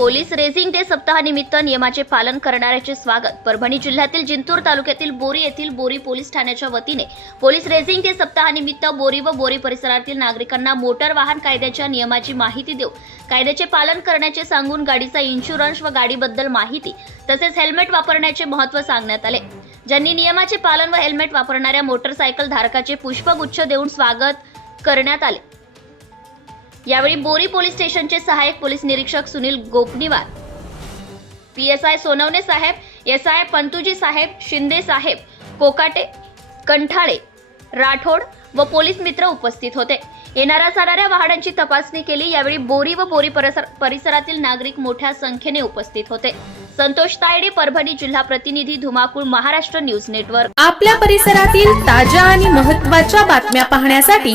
Police raising day सप्ताहानिमित्त नियमाचे पालन करणाऱ्याचे स्वागत. परभणी जिल्ह्यातील जिंतूर तालुक्यातील बोरी येथील बोरी पोलीस ठाण्याच्या वतीने पोलीस रेझिंग डे सप्ताहानिमित्त बोरी व बोरी परिसरातील नागरिकांना मोटार वाहन कायद्याच्या नियमाची माहिती देऊ कायद्याचे पालन करण्याचे सांगून गाडीचा इन्शुरन्स व गाडीबद्दल माहिती तसेच हेल्मेट वापरण्याचे महत्त्व सांगण्यात आले. ज्यांनी नियमाचे पालन व हेल्मेट वापरणाऱ्या मोटरसायकल धारकाचे पुष्पगुच्छ देऊन स्वागत करण्यात आले. यावेळी बोरी पोलीस स्टेशनचे सहाय्यक पोलीस निरीक्षक सुनील गोपनीवार. पीएसआय सोनवणे साहेब एस आय पंतुजी साहेब शिंदे साहेब कोकाटे कंठाळे राठोड व पोलीस मित्र उपस्थित होते. येणाऱ्या जाणाऱ्या वाहनांची तपासणी केली. यावेळी बोरी व बोरी परिसरातील नागरिक मोठ्या संख्येने उपस्थित होते. संतोष तायडे परभणी जिल्हा प्रतिनिधी धुमाकूळ महाराष्ट्र न्यूज नेटवर्क. आपल्या परिसरातील ताज्या आणि महत्त्वाच्या बातम्या पाहण्यासाठी